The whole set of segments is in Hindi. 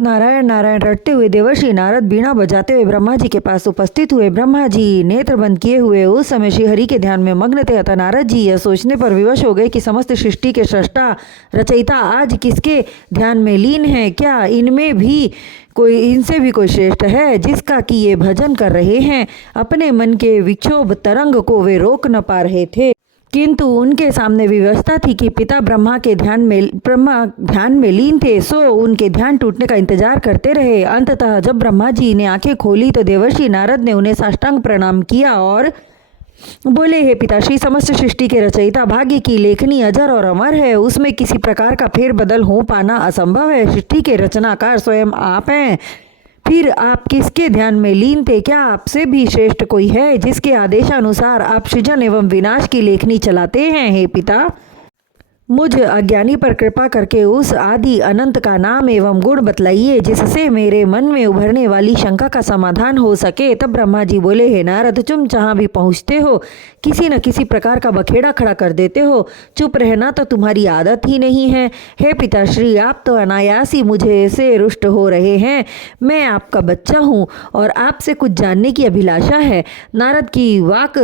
नारायण नारायण रटते हुए देवर्षि नारद बीणा बजाते हुए ब्रह्मा जी के पास उपस्थित हुए। ब्रह्मा जी नेत्र बंद किए हुए उस समय श्री हरि के ध्यान में मग्न थे। अतः नारद जी यह सोचने पर विवश हो गए कि समस्त सृष्टि के सृष्टा रचयिता आज किसके ध्यान में लीन है। क्या इनमें भी इनसे भी कोई श्रेष्ठ है जिसका कि ये भजन कर रहे हैं। अपने मन के विक्षोभ तरंग को वे रोक न पा रहे थे, किंतु उनके सामने व्यवस्था थी कि पिता ब्रह्मा ध्यान में लीन थे, सो उनके ध्यान टूटने का इंतजार करते रहे। अंततः जब ब्रह्मा जी ने आंखें खोली तो देवर्षि नारद ने उन्हें साष्टांग प्रणाम किया और बोले, हे पिताश्री, समस्त सृष्टि के रचयिता, भाग्य की लेखनी अजर और अमर है, उसमें किसी प्रकार का फेरबदल हो पाना असंभव है। सृष्टि के रचनाकार स्वयं आप हैं, फिर आप किसके ध्यान में लीन थे। क्या आपसे भी श्रेष्ठ कोई है जिसके आदेशानुसार आप सृजन एवं विनाश की लेखनी चलाते हैं। हे पिता, मुझ अज्ञानी पर कृपा करके उस आदि अनंत का नाम एवं गुण बतलाइए जिससे मेरे मन में उभरने वाली शंका का समाधान हो सके। तब ब्रह्मा जी बोले, हे नारद, तुम जहाँ भी पहुँचते हो किसी न किसी प्रकार का बखेड़ा खड़ा कर देते हो। चुप रहना तो तुम्हारी आदत ही नहीं है। हे पिताश्री, आप तो अनायास ही मुझे से रुष्ट हो रहे हैं। मैं आपका बच्चा हूँ और आपसे कुछ जानने की अभिलाषा है। नारद की वाक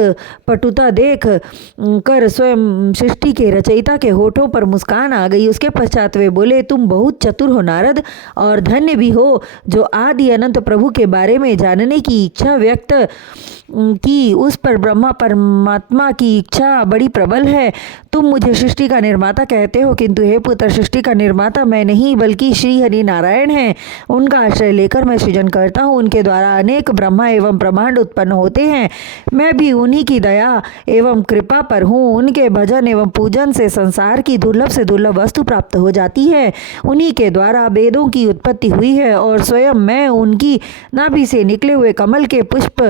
पटुता देख कर स्वयं सृष्टि के रचयिता के होठों पर मुस्कान आ गई। उसके पश्चात वे बोले, तुम बहुत चतुर हो नारद, और धन्य भी हो जो आदि अनंत प्रभु के बारे में जानने की इच्छा व्यक्त की। उस पर ब्रह्मा परमात्मा की इच्छा बड़ी प्रबल है। तुम मुझे सृष्टि का निर्माता कहते हो, किंतु हे पुत्र, सृष्टि का निर्माता मैं नहीं बल्कि श्री हरि नारायण हैं। उनका आश्रय लेकर मैं सृजन करता हूँ। उनके द्वारा अनेक ब्रह्मा एवं ब्रह्मांड उत्पन्न होते हैं। मैं भी उन्हीं की दया एवं कृपा पर हूँ। उनके भजन एवं पूजन से संसार की दुर्लभ से दुर्लभ वस्तु प्राप्त हो जाती है। उन्हीं के द्वारा वेदों की उत्पत्ति हुई है और स्वयं मैं उनकी नाभि से निकले हुए कमल के पुष्प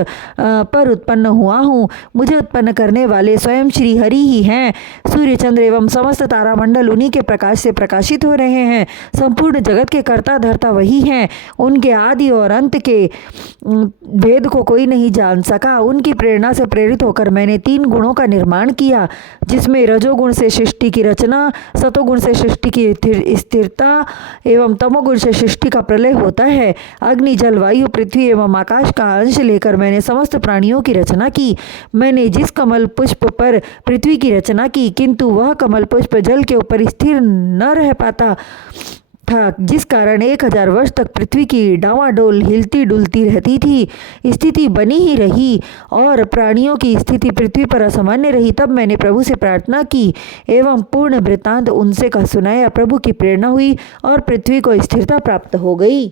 पर उत्पन्न हुआ हूँ। मुझे उत्पन्न करने वाले स्वयं श्री हरि ही हैं। सूर्य, चंद्र एवं समस्त तारामंडल उन्हीं के प्रकाश से प्रकाशित हो रहे हैं। संपूर्ण जगत के कर्ता धर्ता वही हैं। उनके आदि और अंत के भेद को कोई नहीं जान सका। उनकी प्रेरणा से प्रेरित होकर मैंने 3 गुणों का निर्माण किया, जिसमें रजोगुण से सृष्टि की रचना, सतोगुण से सृष्टि की स्थिरता एवं तमोगुण से सृष्टि का प्रलय होता है। अग्नि, जल, वायु, पृथ्वी एवं आकाश का अंश लेकर मैंने समस्त प्राणियों की रचना की। मैंने जिस कमल पुष्प पर पृथ्वी की रचना की, किंतु वह कमल पुष्प जल के ऊपर स्थिर न रह पाता था, जिस कारण 1000 वर्ष तक पृथ्वी की डावाडोल हिलती डुलती रहती थी। स्थिति बनी ही रही और प्राणियों की स्थिति पृथ्वी पर असामान्य रही। तब मैंने प्रभु से प्रार्थना की एवं पूर्ण वृत्तांत उनसे कह सुनाया। प्रभु की प्रेरणा हुई और पृथ्वी को स्थिरता प्राप्त हो गई।